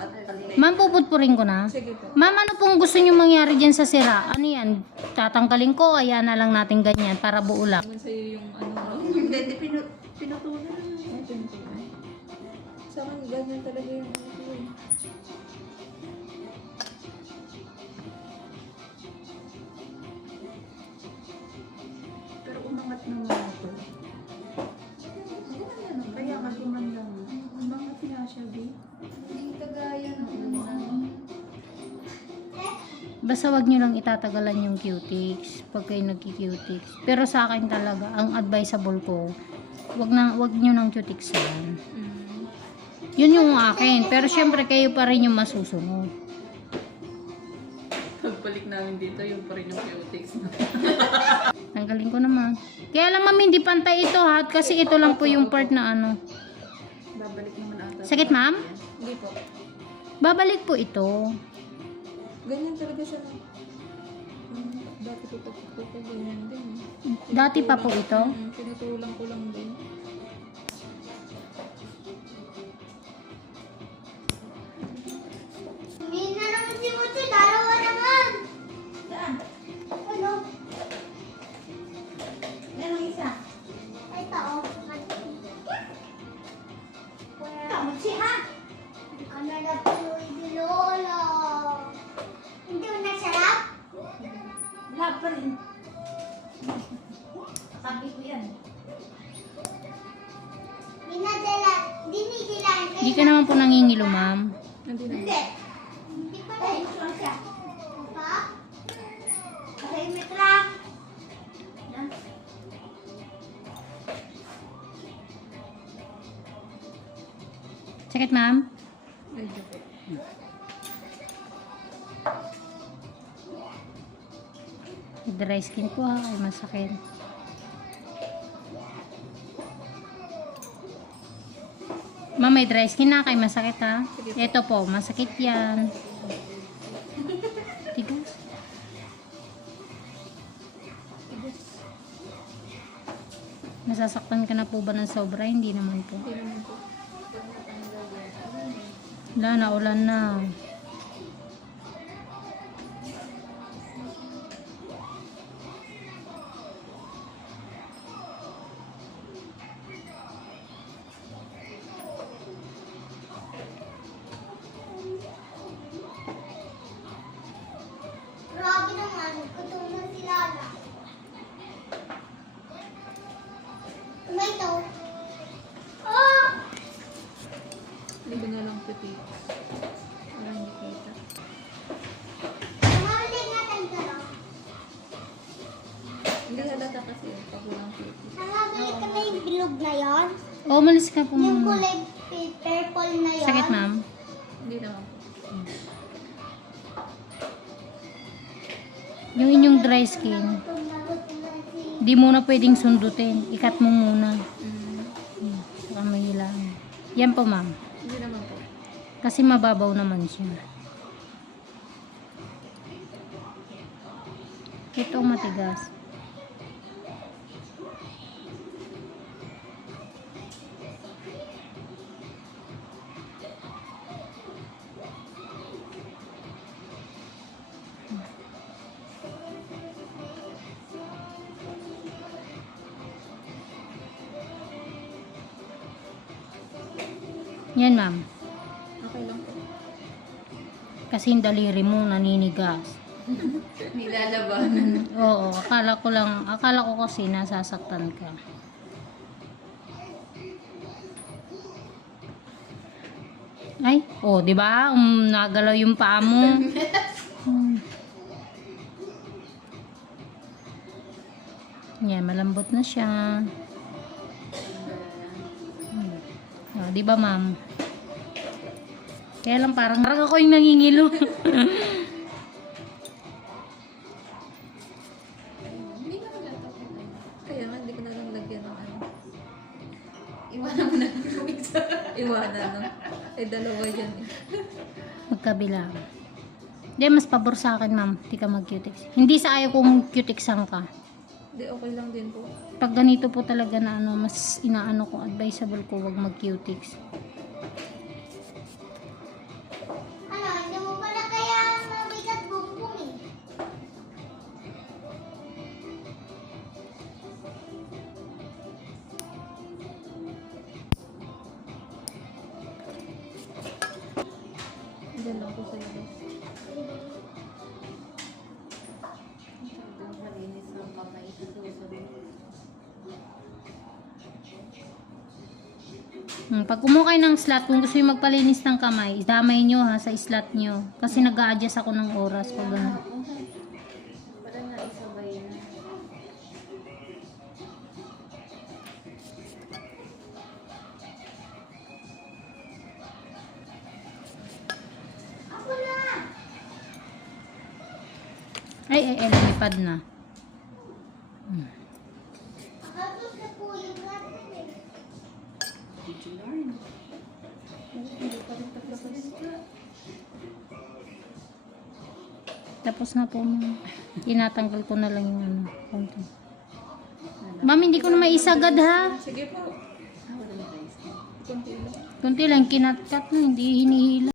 at alilay. Ma'am, puputpurin ko na. Sige po. Ma'am, ano pong gusto nyo mangyari dyan sa sira? Ano yan? Tatanggalin ko, ayan na lang natin ganyan para buo lang. Naman sa'yo yung ano. Hindi, pinutulan. Ay, pintuan. Sa akin, ganyan talaga yung ano ko eh. Pero umangat naman ito. Kaya nga gumanda mo. Umangat nga siya, babe. Hindi kagaya ng una. Basta wag nyo lang itatagalan yung cutics pag kayo nagki-cutics. Pero sa akin talaga, ang advisable ko, wag nyo ng cuticsan. Yun yung akin. Pero syempre kayo pa rin yung masusunod. Pagbalik namin dito, yung pa rin yung cutics na. Tanggalin ko naman. Kaya lang ma'am, hindi pantay ito ha. Kasi ito lang po yung part na ano. Babalik naman ata. Sakit ma'am? Hindi po. Babalik po ito. Ganyan talaga siya. Dati ko ganyan din. Dati pa po ito. Pinutulang ko lang din. Mina naman si Mucho, dalawa naman. Saan? Ano? Merong isa. Ay, tao. Tama siya, ha? Ano na po yung Lola? Hindi mo nasarap? Lab pa rin. Sabi ko yan. Dinidilaan kayo. Hindi ka naman po nangingilo ma'am. Hindi na. Hindi. Hindi pa Ay, rin. gusto siya. Pa? Tahimik lang. Yan. Sakit ma'am? Medyo po. Dry skin po ha. Ay masakit. Ma'am, may dry skin na. Kay masakit ha. Ito po, masakit yan. Tigas. Nasasaktan ka na po ba ng sobra? Hindi naman po. Hindi naman po. Wala na, ulan na. Grabe naman. Kutunan si Lala. Ano ito? Oh! Hindi na lang cutics. Wala hindi kita. Namamalik natin ka lang. Hindi halata kasi pag walang cutics. Namamalik ka na yung bilog na yon. O, umalis ka po Yung muna. kulay purple na yon. Sakit ma'am? Hindi naman po. Yung inyong dry skin, di muna pwedeng sundutin. Ikat mo muna. Saka mahilang. Yan po ma'am. Hindi naman po. Kasi mababaw naman siya. Ito matigas. Yan ma'am. Okay lang po. Kasi yung daliri mo naninigas. Nilalabanan. Oo, akala ko kasi nasasaktan ka. Ay, oh, 'di ba? Nagalaw yung paa mo. Yan, malambot na siya. Oh, 'di ba, ma'am? Kaya lang parang ako yung nangingilo. Hindi na halata po. Kaya nga hindi ko na lang lagyan ng ano. Iwanan mo na lang kumiksa. Iwanan, no? Ay, dalawa yan eh. Magkabila. Hindi, mas pabor sa akin, ma'am. Hindi ka mag-cutics. Hindi sa ayaw kung cuticsan ka. Hindi, okay lang din po. Pag ganito po talaga na ano, mas inaano ko, advisable ko, wag mag-cutics. Okay. Malinis ng kamay sa susunod. Pag kumuha kayo ng slot, kung gusto nyo magpalinis ng kamay, damay nyo ha sa slot nyo. Kasi nag-a-adjust ako ng oras pag gano'n. Parang naisabay na. Ako na! Ay, lumipad na. Ako sa puyo natin eh. Tapos na po. Tinatanggal ko na lang yung ano. Konti. Ma'am, hindi ko na maisagad ha. Sige po. Ah, wala na tayo. Kunti lang. Kunti lang, kinat-cut na, hindi hinihila.